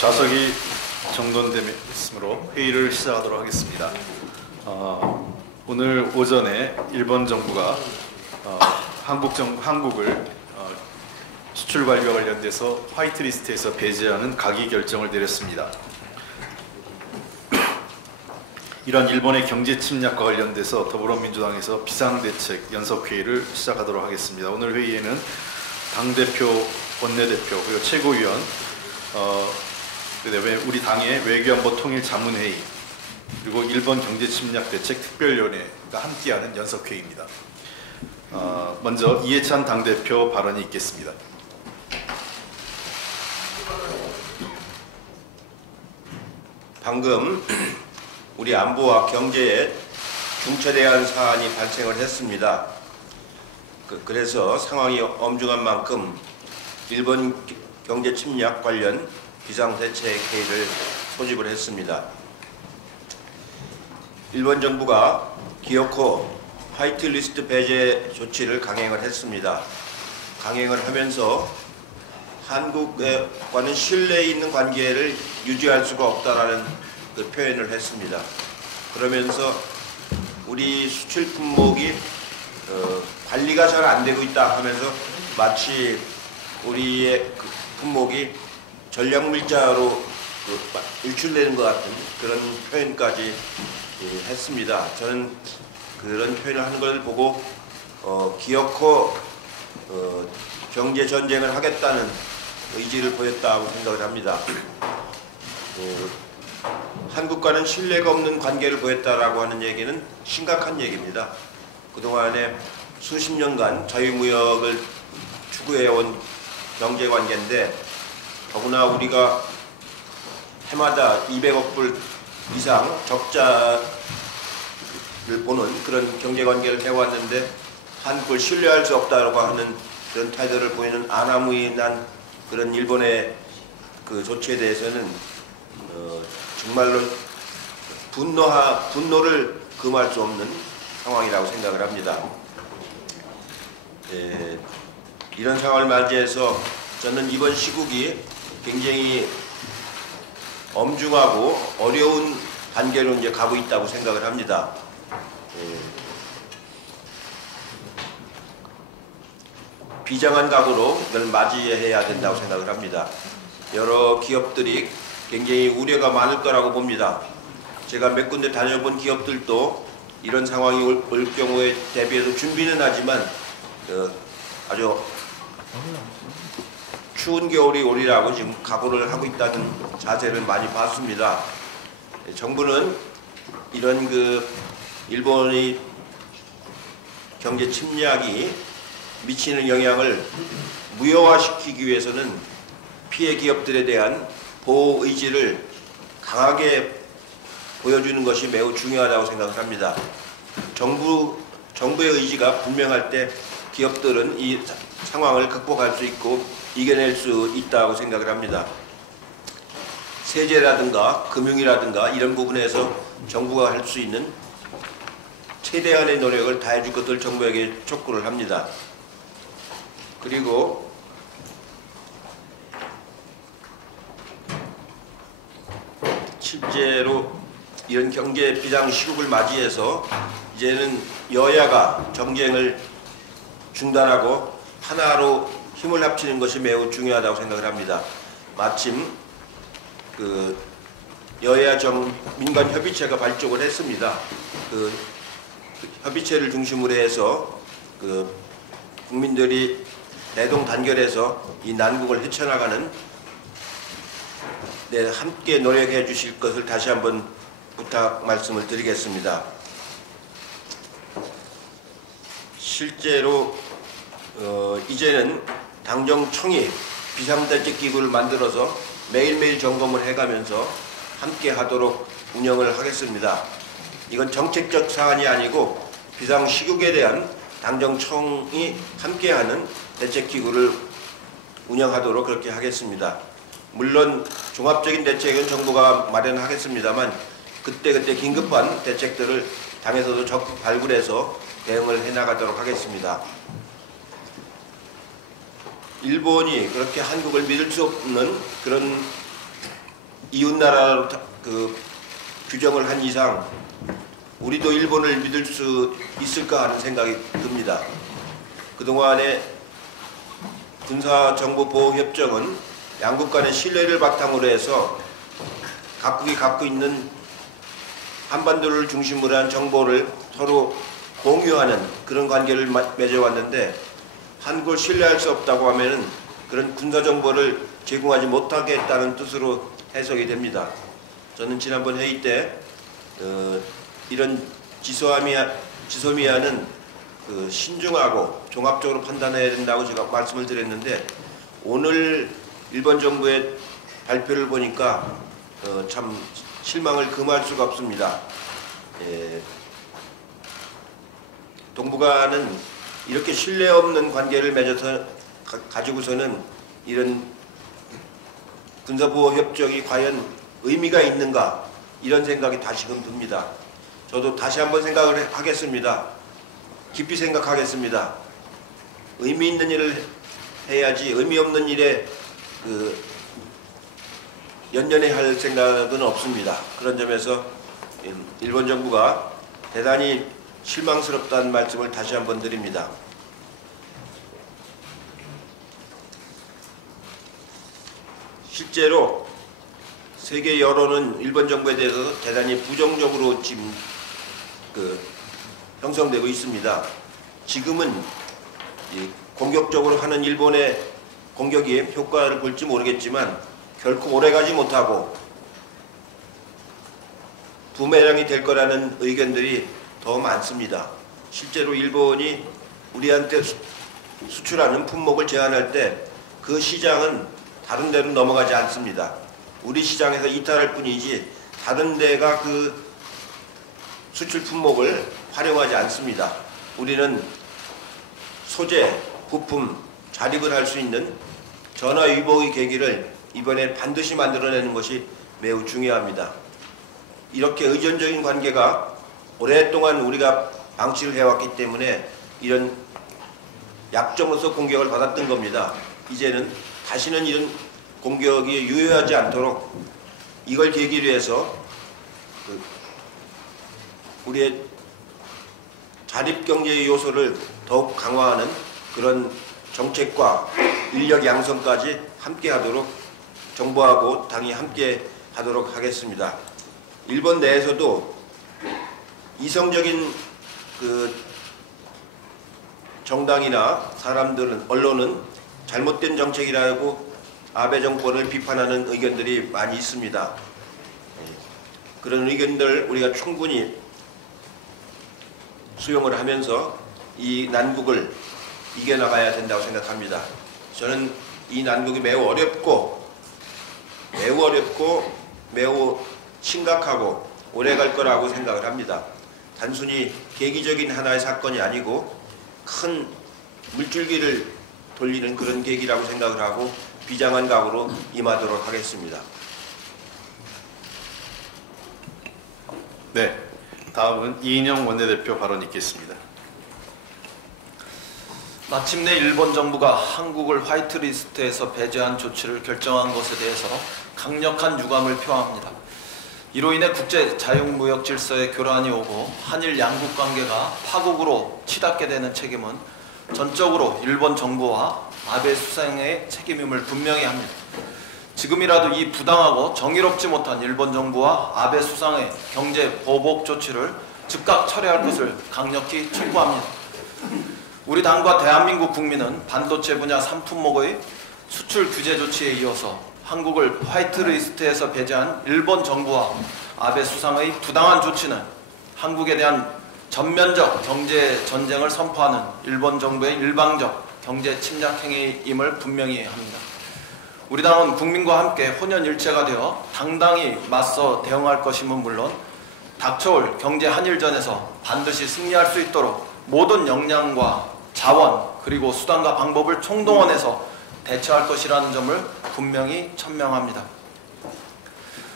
좌석이 정돈되었으므로 회의를 시작하도록 하겠습니다. 오늘 오전에 일본 정부가 한국을 수출 관리와 관련돼서 화이트리스트에서 배제하는 가기 결정을 내렸습니다. 이런 일본의 경제 침략과 관련돼서 더불어민주당에서 비상대책 연석회의를 시작하도록 하겠습니다. 오늘 회의에는 당대표, 원내대표, 그리고 최고위원, 그다음에 우리 당의 외교안보 통일 자문회의, 그리고 일본 경제침략대책 특별위원회가 함께하는 연석회의입니다. 먼저 이해찬 당대표 발언이 있겠습니다. 방금 우리 안보와 경제에 중차대한 사안이 발생을 했습니다. 그래서 상황이 엄중한 만큼 일본 경제 침략 관련 비상대책회의를 소집을 했습니다. 일본 정부가 기어코 화이트리스트 배제 조치를 강행을 했습니다. 강행을 하면서 한국과는 신뢰 있는 관계를 유지할 수가 없다라는 그 표현을 했습니다. 그러면서 우리 수출 품목이 관리가 잘 안 되고 있다 하면서 마치 우리의 그 품목이 전략물자로 유출되는 것 같은 그런 표현까지 했습니다. 저는 그런 표현을 하는 것을 보고 기어코 경제 전쟁을 하겠다는 의지를 보였다고 생각을 합니다. 한국과는 신뢰가 없는 관계를 보였다라고 하는 얘기는 심각한 얘기입니다. 그동안에 수십 년간 자유무역을 추구해온 경제관계인데 더구나 우리가 해마다 200억 불 이상 적자를 보는 그런 경제관계를 해왔는데 한국을 신뢰할 수 없다고 하는 그런態度를 보이는 아나무인한 그런 일본의 그 조치에 대해서는 정말로 분노를 금할 수 없는 상황이라고 생각을 합니다. 이런 상황을 맞이해서 저는 이번 시국이 굉장히 엄중하고 어려운 단계로 이제 가고 있다고 생각을 합니다. 비장한 각오로 이걸 맞이해야 된다고 생각을 합니다. 여러 기업들이 굉장히 우려가 많을 거라고 봅니다. 제가 몇 군데 다녀본 기업들도 이런 상황이 올 경우에 대비해서 준비는 하지만 아주 추운 겨울이 오리라고 지금 각오를 하고 있다는 자세를 많이 봤습니다. 정부는 이런 일본의 경제 침략이 미치는 영향을 무효화시키기 위해서는 피해 기업들에 대한 보호 의지를 강하게 보여주는 것이 매우 중요하다고 생각을 합니다. 정부의 의지가 분명할 때 기업들은 이 상황을 극복할 수 있고 이겨낼 수 있다고 생각을 합니다. 세제라든가 금융이라든가 이런 부분에서 정부가 할 수 있는 최대한의 노력을 다해줄 것을 정부에게 촉구를 합니다. 그리고 실제로 이런 경제 비상 시국을 맞이해서 이제는 여야가 정쟁을 중단하고 하나로 힘을 합치는 것이 매우 중요하다고 생각을 합니다. 마침 여야 민간 협의체가 발족을 했습니다. 협의체를 중심으로 해서 국민들이 대동단결해서 이 난국을 헤쳐나가는 함께 노력해 주실 것을 다시 한번 부탁 말씀을 드리겠습니다. 실제로 이제는 당정청이 비상대책기구를 만들어서 매일매일 점검을 해가면서 함께 하도록 운영을 하겠습니다. 이건 정책적 사안이 아니고 비상시국에 대한 당정청이 함께하는 대책기구를 운영하도록 그렇게 하겠습니다. 물론 종합적인 대책은 정부가 마련하겠습니다만 그때그때 긴급한 대책들을 당에서도 적극 발굴해서 대응을 해나가도록 하겠습니다. 일본이 그렇게 한국을 믿을 수 없는 그런 이웃나라로 규정을 한 이상 우리도 일본을 믿을 수 있을까 하는 생각이 듭니다. 그동안의 군사정보보호협정은 양국 간의 신뢰를 바탕으로 해서 각국이 갖고 있는 한반도를 중심으로 한 정보를 서로 공유하는 그런 관계를 맺어왔는데 한국을 신뢰할 수 없다고 하면은 그런 군사정보를 제공하지 못하겠다는 뜻으로 해석이 됩니다. 저는 지난번 회의 때 이런 지소미아는 신중하고 종합적으로 판단해야 된다고 제가 말씀을 드렸는데 오늘 일본 정부의 발표를 보니까 참 실망을 금할 수가 없습니다. 동북아는 이렇게 신뢰 없는 관계를 맺어서 가지고서는 이런 군사보호 협정이 과연 의미가 있는가 이런 생각이 다시금 듭니다. 저도 다시 한번 생각을 하겠습니다. 깊이 생각하겠습니다. 의미 있는 일을 해야지 의미 없는 일에 연연해 할 생각은 없습니다. 그런 점에서 일본 정부가 대단히 실망스럽다는 말씀을 다시 한번 드립니다. 실제로 세계 여론은 일본 정부에 대해서 대단히 부정적으로 지금 형성되고 있습니다. 지금은 공격적으로 하는 일본의 공격이 효과를 볼지 모르겠지만 결코 오래가지 못하고 부메랑이 될 거라는 의견들이 더 많습니다. 실제로 일본이 우리한테 수출하는 품목을 제한할 때 그 시장은 다른 데로 넘어가지 않습니다. 우리 시장에서 이탈할 뿐이지 다른 데가 그 수출 품목을 활용하지 않습니다. 우리는 소재, 부품, 자립을 할 수 있는 전화위복의 계기를 이번에 반드시 만들어내는 것이 매우 중요합니다. 이렇게 의존적인 관계가 오랫동안 우리가 방치를 해왔기 때문에 이런 약점으로서 공격을 받았던 겁니다. 이제는 다시는 이런 공격이 유효하지 않도록 이걸 계기로 해서 우리의 자립경제의 요소를 더욱 강화하는 그런 정책과 인력 양성까지 함께하도록 정부하고 당이 함께 하도록 하겠습니다. 일본 내에서도 이성적인 정당이나 사람들은 언론은 잘못된 정책이라고 아베 정권을 비판하는 의견들이 많이 있습니다. 그런 의견들 우리가 충분히 수용을 하면서 이 난국을 이겨나가야 된다고 생각합니다. 저는 이 난국이 매우 어렵고 매우 심각하고 오래 갈 거라고 생각을 합니다. 단순히 계기적인 하나의 사건이 아니고 큰 물줄기를 돌리는 그런 계기라고 생각을 하고 비장한 각오로 임하도록 하겠습니다. 네, 다음은 이인영 원내대표 발언 있겠습니다. 마침내 일본 정부가 한국을 화이트리스트에서 배제한 조치를 결정한 것에 대해서 강력한 유감을 표합니다. 이로 인해 국제 자유무역 질서에 교란이 오고 한일 양국 관계가 파국으로 치닫게 되는 책임은 전적으로 일본 정부와 아베 수상의 책임임을 분명히 합니다. 지금이라도 이 부당하고 정의롭지 못한 일본 정부와 아베 수상의 경제 보복 조치를 즉각 철회할 것을 강력히 촉구합니다. 우리 당과 대한민국 국민은 반도체 분야 산품목의 수출 규제 조치에 이어서 한국을 화이트리스트에서 배제한 일본 정부와 아베 수상의 부당한 조치는 한국에 대한 전면적 경제 전쟁을 선포하는 일본 정부의 일방적 경제 침략 행위임을 분명히 합니다. 우리 당은 국민과 함께 혼연일체가 되어 당당히 맞서 대응할 것임은 물론 닥쳐올 경제 한일전에서 반드시 승리할 수 있도록 모든 역량과 자원 그리고 수단과 방법을 총동원해서 대처할 것이라는 점을 분명히 천명합니다.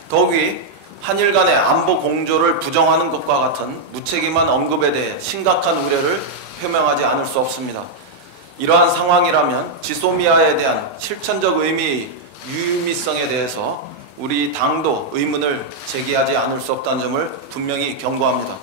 더욱이 한일 간의 안보 공조를 부정하는 것과 같은 무책임한 언급에 대해 심각한 우려를 표명하지 않을 수 없습니다. 이러한 상황이라면 지소미아에 대한 실천적 의미 유의미성에 대해서 우리 당도 의문을 제기하지 않을 수 없다는 점을 분명히 경고합니다.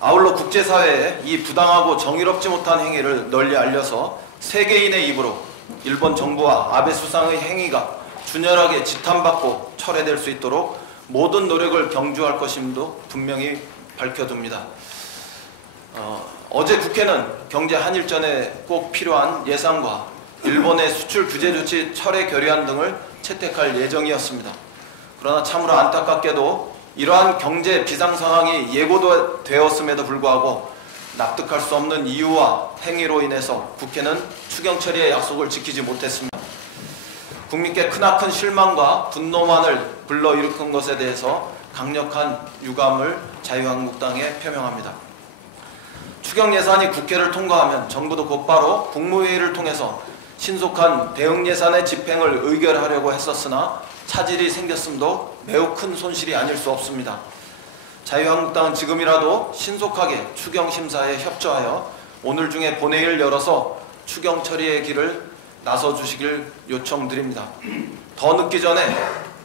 아울러 국제사회에 이 부당하고 정의롭지 못한 행위를 널리 알려서 세계인의 입으로 일본 정부와 아베 수상의 행위가 준열하게 지탄받고 철회될 수 있도록 모든 노력을 경주할 것임도 분명히 밝혀둡니다. 어제 국회는 경제 한일전에 꼭 필요한 예산과 일본의 수출 규제 조치 철회 결의안 등을 채택할 예정이었습니다. 그러나 참으로 안타깝게도 이러한 경제 비상 상황이 예고되었음에도 불구하고 납득할 수 없는 이유와 행위로 인해서 국회는 추경 처리의 약속을 지키지 못했습니다. 국민께 크나큰 실망과 분노만을 불러일으킨 것에 대해서 강력한 유감을 자유한국당에 표명합니다. 추경 예산이 국회를 통과하면 정부도 곧바로 국무회의를 통해서 신속한 대응 예산의 집행을 의결하려고 했었으나 차질이 생겼음도 매우 큰 손실이 아닐 수 없습니다. 자유한국당은 지금이라도 신속하게 추경 심사에 협조하여 오늘 중에 본회의를 열어서 추경 처리의 길을 나서 주시길 요청드립니다. 더 늦기 전에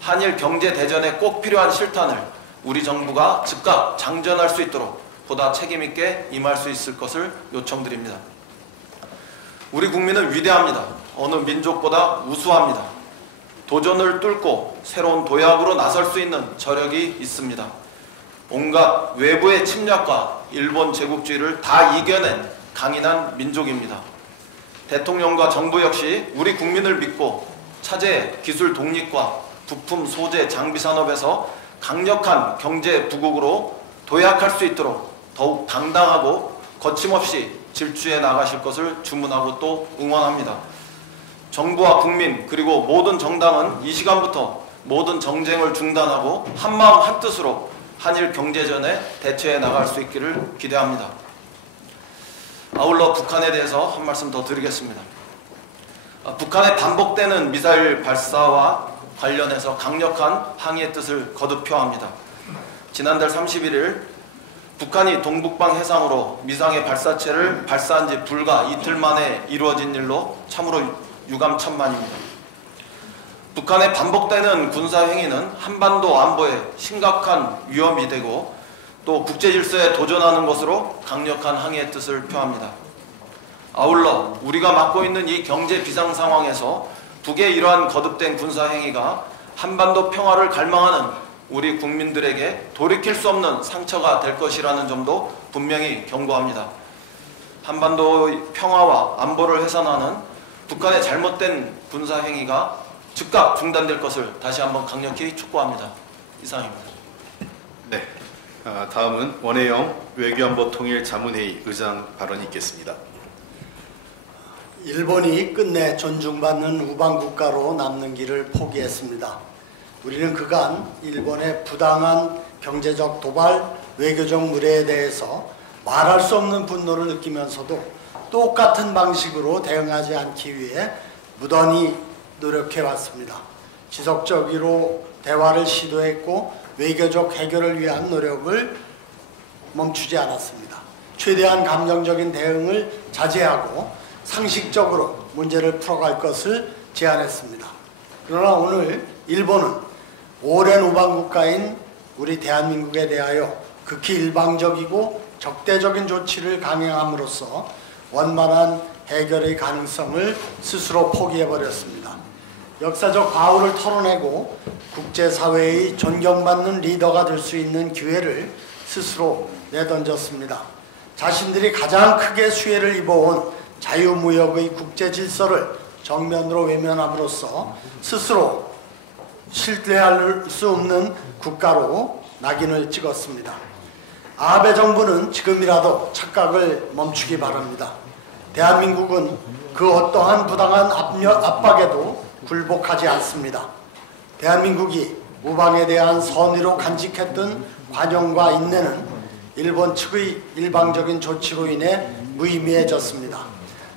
한일 경제 대전에 꼭 필요한 실탄을 우리 정부가 즉각 장전할 수 있도록 보다 책임있게 임할 수 있을 것을 요청드립니다. 우리 국민은 위대합니다. 어느 민족보다 우수합니다. 도전을 뚫고 새로운 도약으로 나설 수 있는 저력이 있습니다. 온갖 외부의 침략과 일본 제국주의를 다 이겨낸 강인한 민족입니다. 대통령과 정부 역시 우리 국민을 믿고 차제 기술 독립과 부품 소재 장비 산업에서 강력한 경제 부국으로 도약할 수 있도록 더욱 당당하고 거침없이 질주해 나가실 것을 주문하고 또 응원합니다. 정부와 국민 그리고 모든 정당은 이 시간부터 모든 정쟁을 중단하고 한마음 한뜻으로 한일 경제전에 대처해 나갈 수 있기를 기대합니다. 아울러 북한에 대해서 한 말씀 더 드리겠습니다. 북한의 반복되는 미사일 발사와 관련해서 강력한 항의의 뜻을 거듭 표합니다. 지난달 31일 북한이 동북방 해상으로 미상의 발사체를 발사한 지 불과 이틀 만에 이루어진 일로 참으로 유감천만입니다. 북한의 반복되는 군사행위는 한반도 안보에 심각한 위험이 되고 또 국제질서에 도전하는 것으로 강력한 항의의 뜻을 표합니다. 아울러 우리가 맡고 있는 이 경제 비상 상황에서 북의 이러한 거듭된 군사행위가 한반도 평화를 갈망하는 우리 국민들에게 돌이킬 수 없는 상처가 될 것이라는 점도 분명히 경고합니다. 한반도의 평화와 안보를 훼손하는 북한의 잘못된 군사행위가 즉각 중단될 것을 다시 한번 강력히 촉구합니다. 이상입니다. 네, 다음은 원혜영 외교안보 통일 자문회의 의장 발언이 있겠습니다. 일본이 끝내 존중받는 우방국가로 남는 길을 포기했습니다. 우리는 그간 일본의 부당한 경제적 도발, 외교적 무례에 대해서 말할 수 없는 분노를 느끼면서도 똑같은 방식으로 대응하지 않기 위해 무던히 노력해왔습니다. 지속적으로 대화를 시도했고 외교적 해결을 위한 노력을 멈추지 않았습니다. 최대한 감정적인 대응을 자제하고 상식적으로 문제를 풀어갈 것을 제안했습니다. 그러나 오늘 일본은 오랜 우방국가인 우리 대한민국에 대하여 극히 일방적이고 적대적인 조치를 강행함으로써 원만한 해결의 가능성을 스스로 포기해버렸습니다. 역사적 과오를 털어내고 국제사회의 존경받는 리더가 될 수 있는 기회를 스스로 내던졌습니다. 자신들이 가장 크게 수혜를 입어온 자유무역의 국제질서를 정면으로 외면함으로써 스스로 신뢰할 수 없는 국가로 낙인을 찍었습니다. 아베 정부는 지금이라도 착각을 멈추기 바랍니다. 대한민국은 그 어떠한 부당한 압박에도 굴복하지 않습니다. 대한민국이 우방에 대한 선의로 간직했던 관용과 인내는 일본 측의 일방적인 조치로 인해 무의미해졌습니다.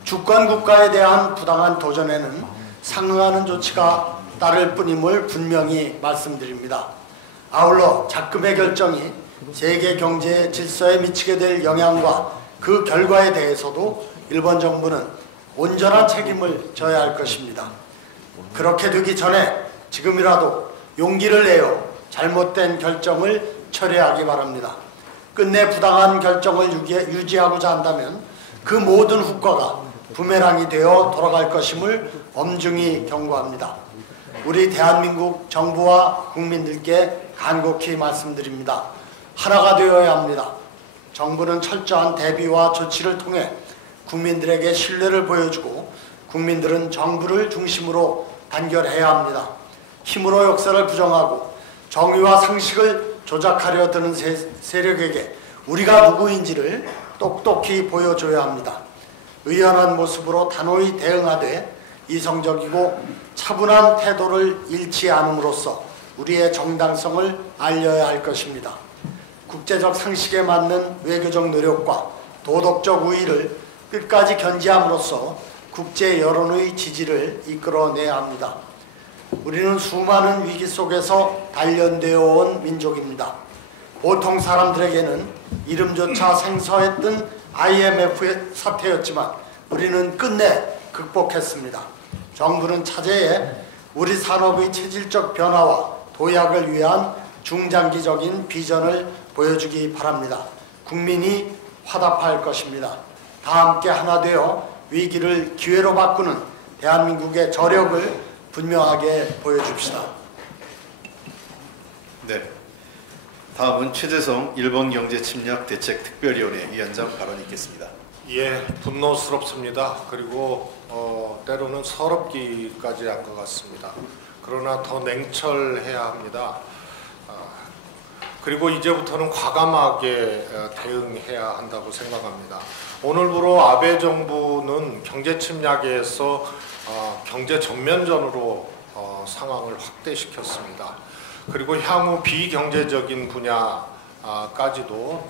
주권 국가에 대한 부당한 도전에는 상응하는 조치가 따를 뿐임을 분명히 말씀드립니다. 아울러 작금의 결정이 세계 경제 질서에 미치게 될 영향과 그 결과에 대해서도 일본 정부는 온전한 책임을 져야 할 것입니다. 그렇게 되기 전에 지금이라도 용기를 내어 잘못된 결정을 철회하기 바랍니다. 끝내 부당한 결정을 유지하고자 한다면 그 모든 후과가 부메랑이 되어 돌아갈 것임을 엄중히 경고합니다. 우리 대한민국 정부와 국민들께 간곡히 말씀드립니다. 하나가 되어야 합니다. 정부는 철저한 대비와 조치를 통해 국민들에게 신뢰를 보여주고 국민들은 정부를 중심으로 단결해야 합니다. 힘으로 역사를 부정하고 정의와 상식을 조작하려 드는 세력에게 우리가 누구인지를 똑똑히 보여줘야 합니다. 의연한 모습으로 단호히 대응하되 이성적이고 차분한 태도를 잃지 않음으로써 우리의 정당성을 알려야 할 것입니다. 국제적 상식에 맞는 외교적 노력과 도덕적 우위를 끝까지 견지함으로써 국제 여론의 지지를 이끌어내야 합니다. 우리는 수많은 위기 속에서 단련되어 온 민족입니다. 보통 사람들에게는 이름조차 생소했던 IMF의 사태였지만 우리는 끝내 극복했습니다. 정부는 차제에 우리 산업의 체질적 변화와 도약을 위한 중장기적인 비전을 보여주기 바랍니다. 국민이 화답할 것입니다. 다 함께 하나 되어 위기를 기회로 바꾸는 대한민국의 저력을 분명하게 보여줍시다. 네. 다음은 최재성 일본경제침략대책특별위원회 위원장 발언이 있겠습니다. 예, 분노스럽습니다. 그리고 때로는 서럽기까지 한 것 같습니다. 그러나 더 냉철해야 합니다. 그리고 이제부터는 과감하게 대응해야 한다고 생각합니다. 오늘부로 아베 정부는 경제 침략에서 경제 전면전으로 상황을 확대시켰습니다. 그리고 향후 비경제적인 분야까지도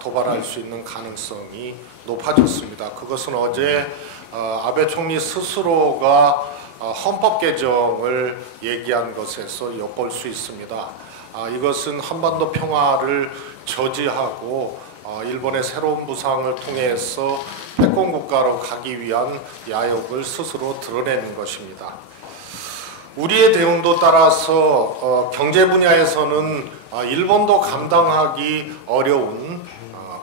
도발할 수 있는 가능성이 높아졌습니다. 그것은 어제 아베 총리 스스로가 헌법 개정을 얘기한 것에서 엿볼 수 있습니다. 이것은 한반도 평화를 저지하고 일본의 새로운 부상을 통해서 패권국가로 가기 위한 야욕을 스스로 드러내는 것입니다. 우리의 대응도 따라서 경제 분야에서는 일본도 감당하기 어려운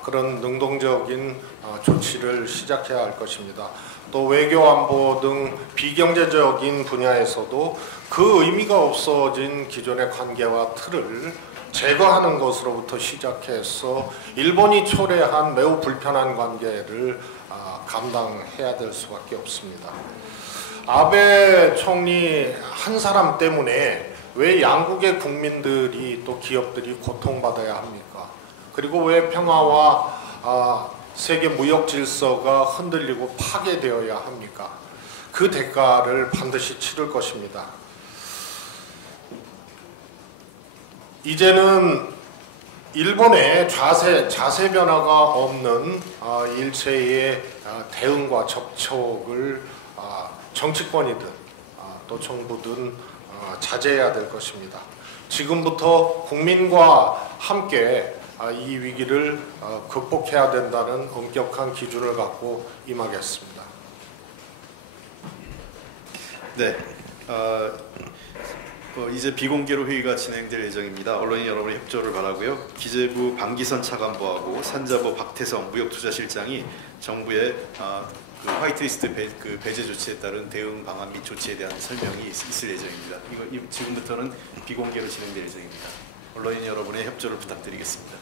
그런 능동적인 조치를 시작해야 할 것입니다. 또 외교 안보 등 비경제적인 분야에서도 그 의미가 없어진 기존의 관계와 틀을 제거하는 것으로부터 시작해서 일본이 초래한 매우 불편한 관계를 감당해야 될 수밖에 없습니다. 아베 총리 한 사람 때문에 왜 양국의 국민들이 또 기업들이 고통받아야 합니까? 그리고 왜 평화와 세계 무역 질서가 흔들리고 파괴되어야 합니까? 그 대가를 반드시 치를 것입니다. 이제는 일본의 자세 변화가 없는 일체의 대응과 접촉을 정치권이든 또 정부든 자제해야 될 것입니다. 지금부터 국민과 함께 이 위기를 극복해야 된다는 엄격한 기준을 갖고 임하겠습니다. 네. 이제 비공개로 회의가 진행될 예정입니다. 언론인 여러분의 협조를 바라고요. 기재부 방기선 차관보하고 산자부 박태성 무역투자실장이 정부의 그 화이트리스트 배제 조치에 따른 대응 방안 및 조치에 대한 설명이 있을 예정입니다. 지금부터는 비공개로 진행될 예정입니다. 언론인 여러분의 협조를 부탁드리겠습니다.